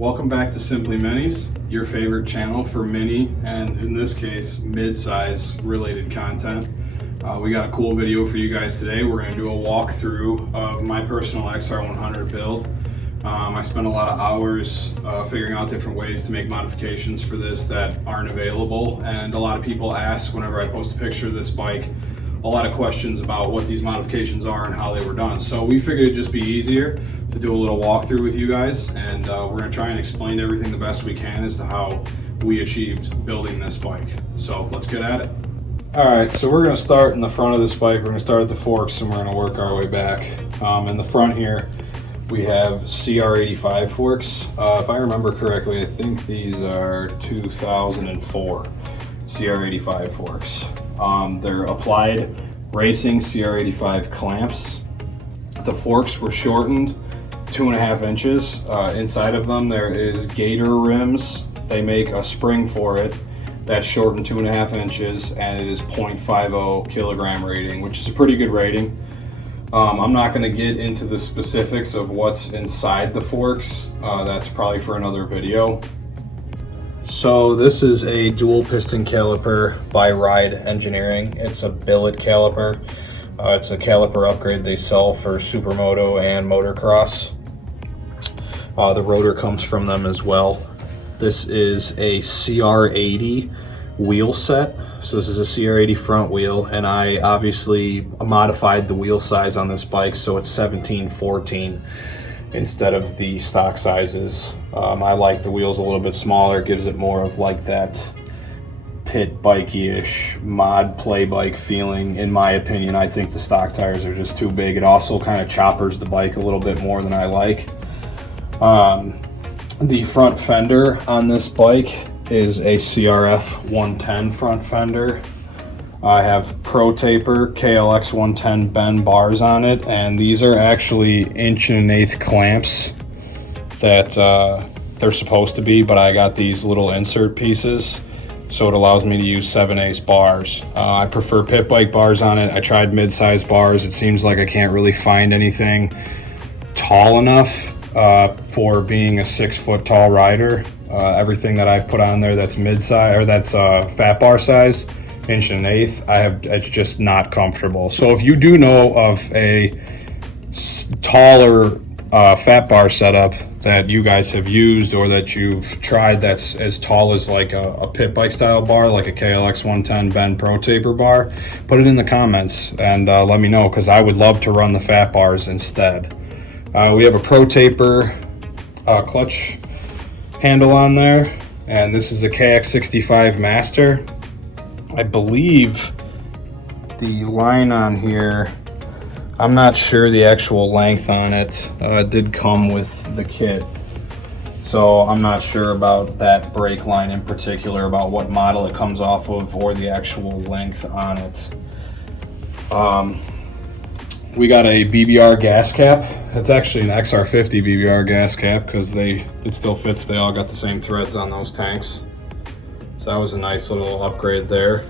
Welcome back to Simply Minis, your favorite channel for mini and in this case mid-size related content. We got a cool video for you guys today. We're going to do a walkthrough of my personal CRF100 build. I spent a lot of hours figuring out different ways to make modifications for this that aren't available, and a lot of people ask whenever I post a picture of this bike a lot of questions about what these modifications are and how they were done. So we figured it'd just be easier to do a little walkthrough with you guys, and we're going to try and explain everything the best we can as to how we achieved building this bike. So let's get at it. Alright, so we're going to start in the front of this bike. We're going to start at the forks and we're going to work our way back. In the front here we have CR85 forks. If I remember correctly, I think these are 2004 CR85 forks. They're applied racing CR85 clamps. The forks were shortened 2.5 inches. Inside of them there is gator rims. They make a spring for it that's shortened 2.5 inches, and it is 0.50 kilogram rating, which is a pretty good rating. I'm not going to get into the specifics of what's inside the forks. That's probably for another video. So this is a dual piston caliper by Ride Engineering. It's a billet caliper. It's a caliper upgrade they sell for supermoto and motocross. The rotor comes from them as well. This is a CR80 wheel set. So this is a CR80 front wheel, and I obviously modified the wheel size on this bike so it's 17-14 instead of the stock sizes. I like the wheels a little bit smaller. It gives it more of like that pit bikey-ish mod play bike feeling, in my opinion. I think the stock tires are just too big. It also kind of choppers the bike a little bit more than I like. The front fender on this bike is a CRF100 front fender. I have Pro Taper KLX110 bend bars on it, and these are actually 1.125" clamps that they're supposed to be, but I got these little insert pieces, so it allows me to use 7/8 bars. I prefer pit bike bars on it. I tried mid-size bars. It seems like I can't really find anything tall enough for being a 6-foot tall rider. Everything that I've put on there that's mid-size, or that's fat bar size, 1.125", it's just not comfortable. So if you do know of a taller fat bar setup that you guys have used or that you've tried that's as tall as like a pit bike style bar, like a KLX110 bend Pro Taper bar, put it in the comments and let me know, because I would love to run the fat bars instead. We have a Pro Taper clutch handle on there, and this is a KX65 Master. I believe the line on here, I'm not sure the actual length on it. It did come with the kit, so I'm not sure about that brake line in particular, about what model it comes off of or the actual length on it. We got a BBR gas cap. It's actually an XR50 BBR gas cap because it still fits. They all got the same threads on those tanks. So that was a nice little upgrade there.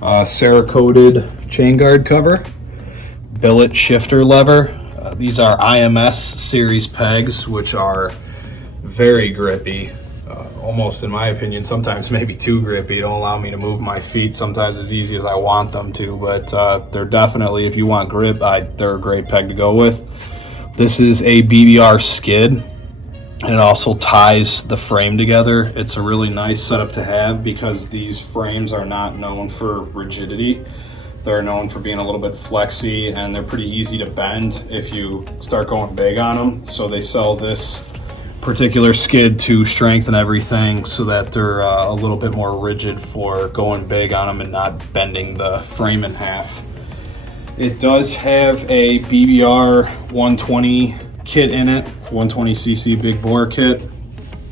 Cerakoted chain guard cover, billet shifter lever. These are IMS series pegs, which are very grippy. Almost, in my opinion, sometimes maybe too grippy. Don't allow me to move my feet sometimes as easy as I want them to, but they're definitely, if you want grip, they're a great peg to go with. This is a BBR skid, and it also ties the frame together. It's a really nice setup to have because these frames are not known for rigidity. They're known for being a little bit flexy, and they're pretty easy to bend if you start going big on them. So they sell this particular skid to strengthen everything so that they're a little bit more rigid for going big on them and not bending the frame in half. It does have a BBR 120 kit in it, 120cc big bore kit,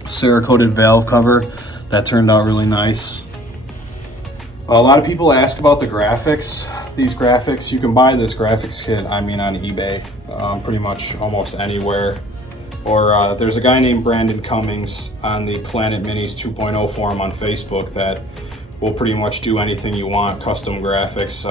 Cerakoted valve cover. That turned out really nice. A lot of people ask about the graphics. These graphics, you can buy this graphics kit, on eBay, pretty much almost anywhere. Or there's a guy named Brandon Cummings on the Planet Minis 2.0 forum on Facebook that will pretty much do anything you want, custom graphics.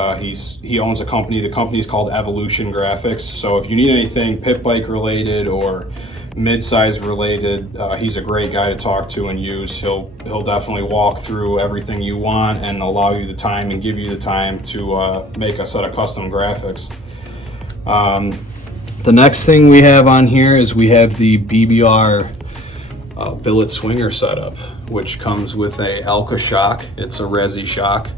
He owns a company. The company is called Evolution Graphics. So if you need anything pit bike related or mid-size related, he's a great guy to talk to and use. He'll definitely walk through everything you want and allow you the time and give you the time to make a set of custom graphics. The next thing we have on here is we have the BBR billet swinger setup, which comes with a Elka shock. It's a resi shock.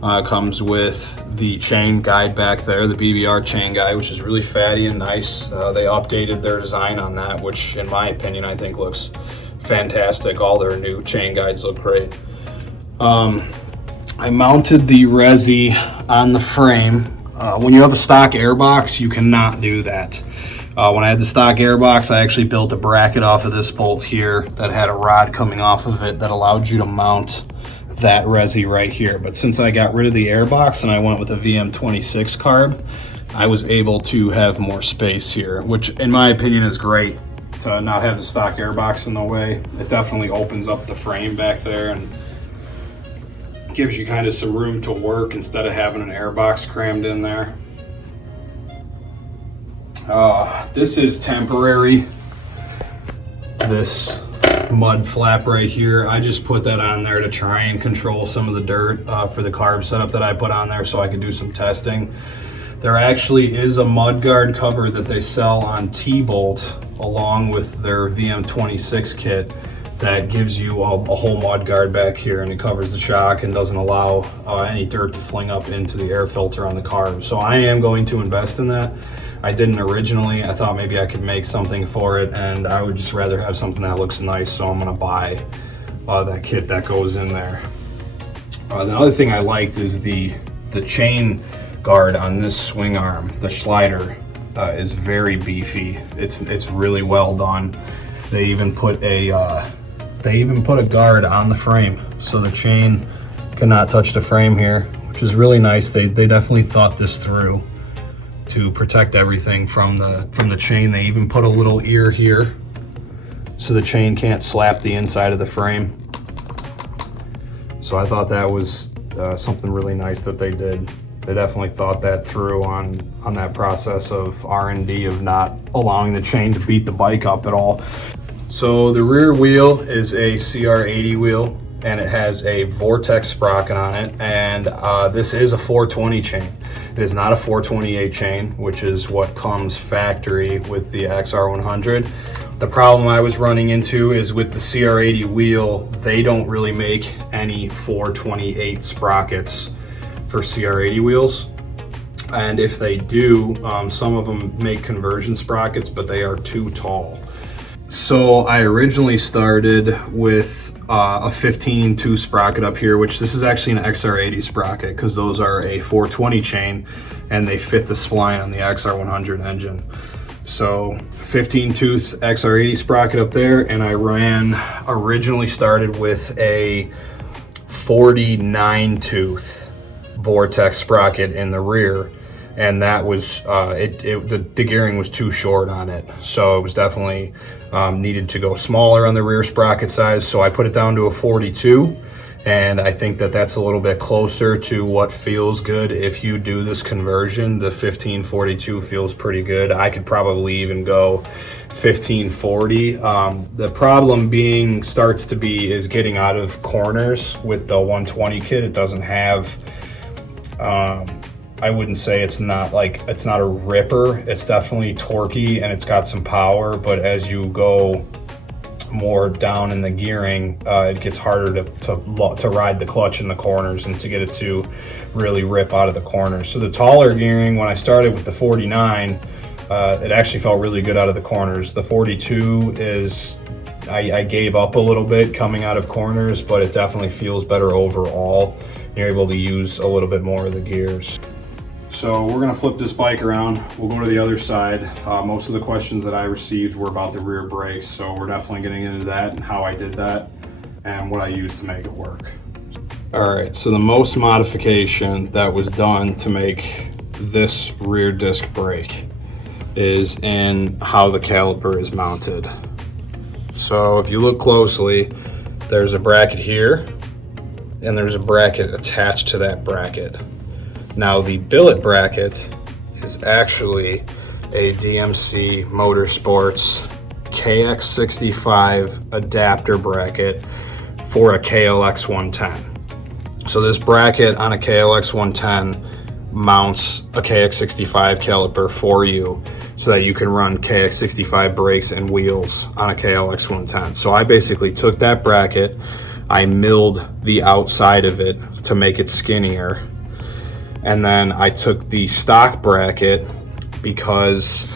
Comes with the chain guide back there, the BBR chain guide, which is really fatty and nice. They updated their design on that, which in my opinion, I think looks fantastic. All their new chain guides look great. I mounted the resi on the frame. When you have a stock airbox, you cannot do that. When I had the stock airbox, I actually built a bracket off of this bolt here that had a rod coming off of it that allowed you to mount that resi right here. But since I got rid of the airbox and I went with a VM26 carb, I was able to have more space here, which in my opinion is great to not have the stock airbox in the way. It definitely opens up the frame back there and gives you kind of some room to work instead of having an airbox crammed in there. This is temporary. This mud flap right here, I just put that on there to try and control some of the dirt for the carb setup that I put on there so I can do some testing. There actually is a mud guard cover that they sell on T-Bolt along with their VM26 kit that gives you a whole mud guard back here, and it covers the shock and doesn't allow any dirt to fling up into the air filter on the carb. So I am going to invest in that. I didn't originally. I thought maybe I could make something for it, and I would just rather have something that looks nice, so I'm gonna buy that kit that goes in there. The other thing I liked is the chain guard on this swing arm. The slider is very beefy. It's really well done. They even put a guard on the frame, so the chain cannot touch the frame here, which is really nice. They definitely thought this through to protect everything from the chain. They even put a little ear here so the chain can't slap the inside of the frame. So I thought that was something really nice that they did. They definitely thought that through on that process of R&D of not allowing the chain to beat the bike up at all. So the rear wheel is a CR80 wheel, and it has a Vortex sprocket on it, and this is a 420 chain. It is not a 428 chain, which is what comes factory with the XR100. The problem I was running into is with the CR80 wheel, they don't really make any 428 sprockets for CR80 wheels. And if they do, some of them make conversion sprockets, but they are too tall. So I originally started with a 15-2 sprocket up here, which this is actually an XR80 sprocket because those are a 420 chain and they fit the spline on the XR100 engine. So 15 tooth XR80 sprocket up there, and I originally started with a 49 tooth Vortex sprocket in the rear, and that was the gearing was too short on it, so it was definitely needed to go smaller on the rear sprocket size. So I put it down to a 42, and I think that that's a little bit closer to what feels good if you do this conversion. The 1542 feels pretty good. I could probably even go 1540. The problem is getting out of corners with the 120 kit. It doesn't have I wouldn't say it's not a ripper. It's definitely torquey and it's got some power, but as you go more down in the gearing, it gets harder to ride the clutch in the corners and to get it to really rip out of the corners. So the taller gearing, when I started with the 49, it actually felt really good out of the corners. The 42 is, I gave up a little bit coming out of corners, but it definitely feels better overall. You're able to use a little bit more of the gears. So we're gonna flip this bike around. We'll go to the other side. Most of the questions that I received were about the rear brakes, so we're definitely getting into that and how I did that and what I used to make it work. All right, so the most modification that was done to make this rear disc brake is in how the caliper is mounted. So if you look closely, there's a bracket here and there's a bracket attached to that bracket. Now the billet bracket is actually a DMC Motorsports KX65 adapter bracket for a KLX 110. So this bracket on a KLX 110 mounts a KX65 caliper for you so that you can run KX65 brakes and wheels on a KLX 110. So I basically took that bracket, I milled the outside of it to make it skinnier, and then I took the stock bracket because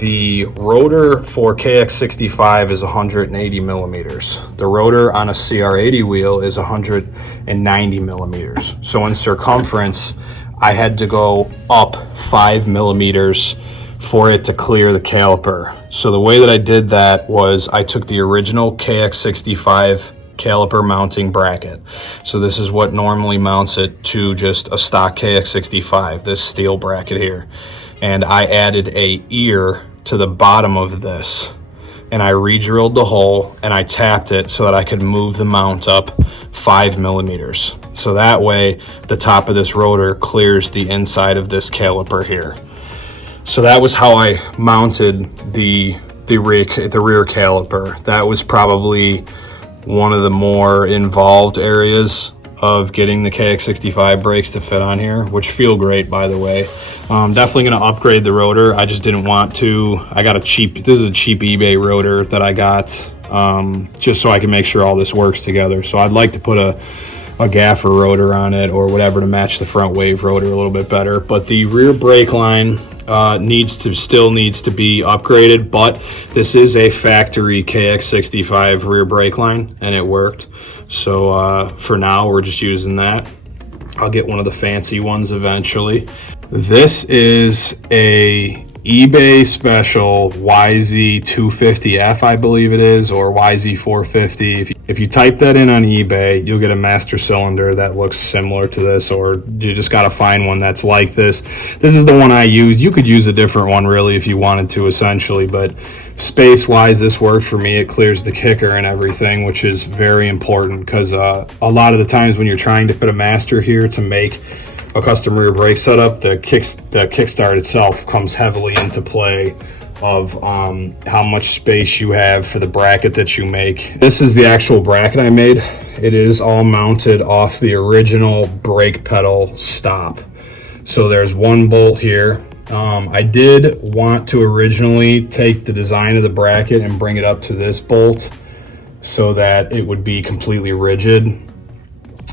the rotor for KX65 is 180 millimeters. The rotor on a CR80 wheel is 190 millimeters. So in circumference, I had to go up 5 millimeters for it to clear the caliper. So the way that I did that was I took the original KX65 caliper mounting bracket. So this is what normally mounts it to just a stock KX65, this steel bracket here. And I added a ear to the bottom of this, and I re-drilled the hole and I tapped it so that I could move the mount up 5 millimeters. So that way the top of this rotor clears the inside of this caliper here. So that was how I mounted the rear caliper. That was probably one of the more involved areas of getting the KX65 brakes to fit on here, which feel great, by the way. Definitely going to upgrade the rotor. I just didn't want to. I got this is a cheap eBay rotor that I got just so I can make sure all this works together. So I'd like to put a gaffer rotor on it or whatever to match the front wave rotor a little bit better. But the rear brake line still needs to be upgraded, but this is a factory KX65 rear brake line and it worked. So for now we're just using that. I'll get one of the fancy ones eventually. This is a eBay special YZ250F, I believe it is, or YZ450. If you type that in on eBay, you'll get a master cylinder that looks similar to this, or you just got to find one that's like this. This is the one I use. You could use a different one really if you wanted to, essentially, but space wise this worked for me. It clears the kicker and everything, which is very important because a lot of the times when you're trying to put a master here to make a custom rear brake setup, the kickstart itself comes heavily into play of how much space you have for the bracket that you make. This is the actual bracket I made. It is all mounted off the original brake pedal stop. So there's one bolt here. I did want to originally take the design of the bracket and bring it up to this bolt so that it would be completely rigid.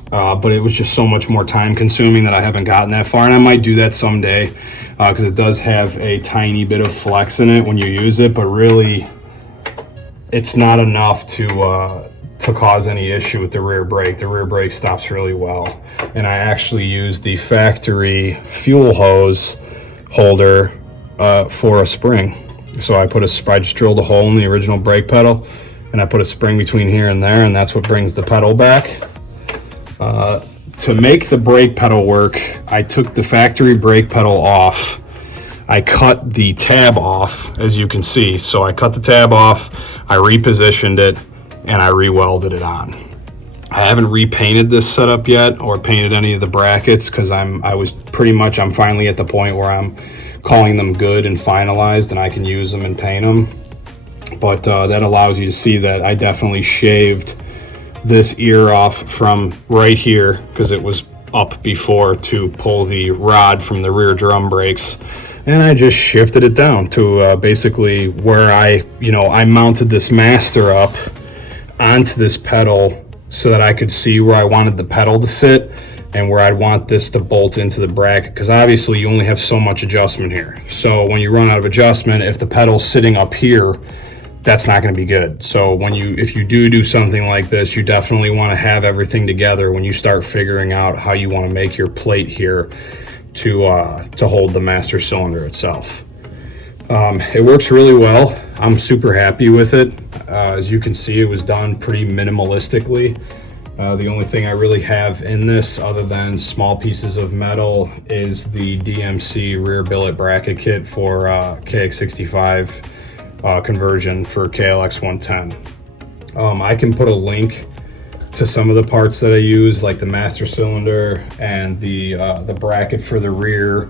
But it was just so much more time consuming that I haven't gotten that far, and I might do that someday because it does have a tiny bit of flex in it when you use it, but really it's not enough to cause any issue with the rear brake. The rear brake stops really well, and I actually used the factory fuel hose holder for a spring. So I just drilled a hole in the original brake pedal and I put a spring between here and there, and that's what brings the pedal back. To make the brake pedal work, I took the factory brake pedal off. I cut the tab off, as you can see. So I cut the tab off, I repositioned it, and I re-welded it on. I haven't repainted this setup yet or painted any of the brackets because I'm finally at the point where I'm calling them good and finalized and I can use them and paint them. But that allows you to see that I definitely shaved this ear off from right here because it was up before to pull the rod from the rear drum brakes, and I just shifted it down to basically where I mounted this master up onto this pedal so that I could see where I wanted the pedal to sit and where I'd want this to bolt into the bracket, because obviously you only have so much adjustment here. So when you run out of adjustment, if the pedal's sitting up here, that's not going to be good. So if you do something like this, you definitely want to have everything together when you start figuring out how you want to make your plate here to hold the master cylinder itself. It works really well. I'm super happy with it. As you can see, it was done pretty minimalistically. The only thing I really have in this, other than small pieces of metal, is the DMC rear billet bracket kit for KX65 conversion for KLX 110. I can put a link to some of the parts that I use, like the master cylinder and the bracket for the rear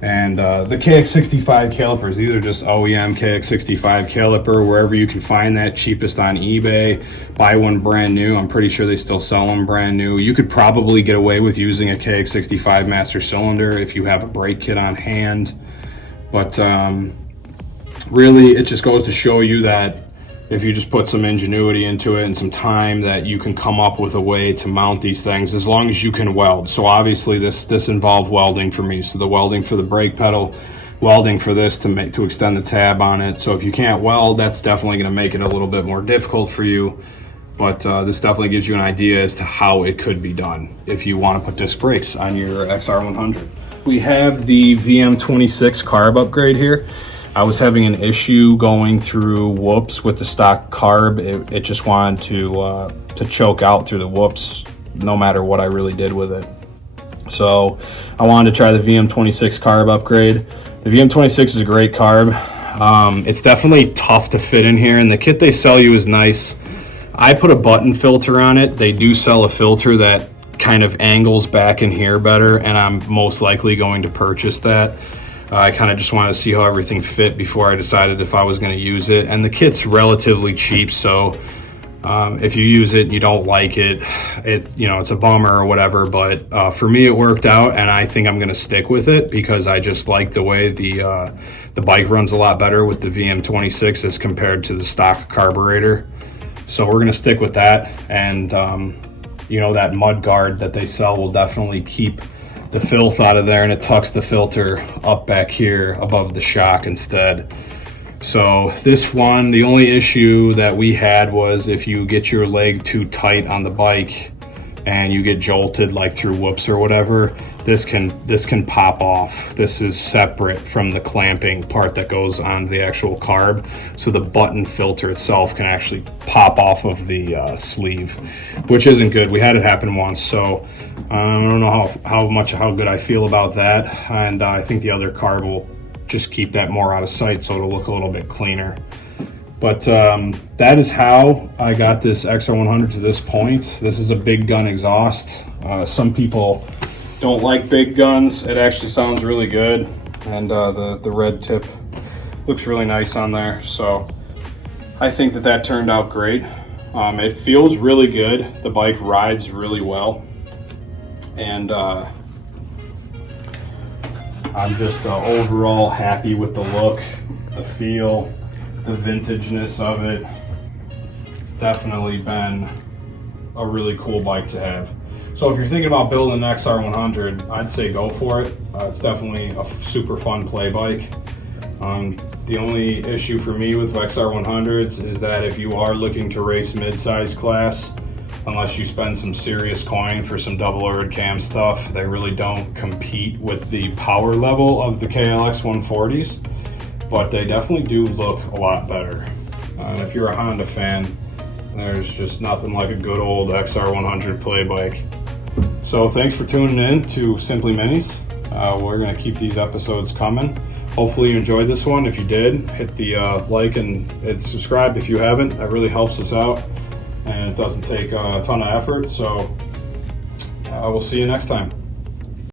And the KX65 calipers, these are just OEM KX65 caliper, wherever you can find that, cheapest on eBay. Buy one brand new. I'm pretty sure they still sell them brand new. You could probably get away with using a KX65 master cylinder if you have a brake kit on hand. But really, it just goes to show you that if you just put some ingenuity into it and some time, that you can come up with a way to mount these things as long as you can weld. So obviously this involved welding for me. So the welding for the brake pedal, welding for this to extend the tab on it. So if you can't weld, that's definitely going to make it a little bit more difficult for you. But this definitely gives you an idea as to how it could be done if you want to put disc brakes on your XR100. We have the VM26 carb upgrade here. I was having an issue going through whoops with the stock carb. It just wanted to choke out through the whoops no matter what I really did with it. So I wanted to try the VM26 carb upgrade. The VM26 is a great carb. It's definitely tough to fit in here, and the kit they sell you is nice. I put a button filter on it. They do sell a filter that kind of angles back in here better, and I'm most likely going to purchase that. I kind of just wanted to see how everything fit before I decided if I was going to use it. And the kit's relatively cheap, so if you use it and you don't like it, it's a bummer or whatever. But for me, it worked out, and I think I'm going to stick with it because I just like the way the bike runs a lot better with the VM26 as compared to the stock carburetor. So we're going to stick with that, and that mud guard that they sell will definitely keep the filth out of there, and it tucks the filter up back here above the shock instead. So this one, the only issue that we had was if you get your leg too tight on the bike and you get jolted like through whoops or whatever, this can pop off. This is separate from the clamping part that goes on the actual carb, so the button filter itself can actually pop off of the sleeve, which isn't good. We had it happen once, so I don't know how good I feel about that, and I think the other carb will just keep that more out of sight, so it'll look a little bit cleaner. But that is how I got this XR100 to this point. This is a big gun exhaust. Some people don't like big guns. It actually sounds really good, and the red tip looks really nice on there. So I think that turned out great. It feels really good. The bike rides really well, and I'm just overall happy with the look, the feel, the vintageness of it. It's definitely been a really cool bike to have. So if you're thinking about building an XR100, I'd say go for it. It's definitely a super fun play bike. The only issue for me with XR100s is that if you are looking to race mid-size class, unless you spend some serious coin for some double overhead cam stuff, they really don't compete with the power level of the KLX 140s. But they definitely do look a lot better. And if you're a Honda fan, there's just nothing like a good old XR100 play bike. So thanks for tuning in to Simply Minis. We're gonna keep these episodes coming. Hopefully you enjoyed this one. If you did, hit the like and subscribe if you haven't. That really helps us out, and it doesn't take a ton of effort. So we'll see you next time.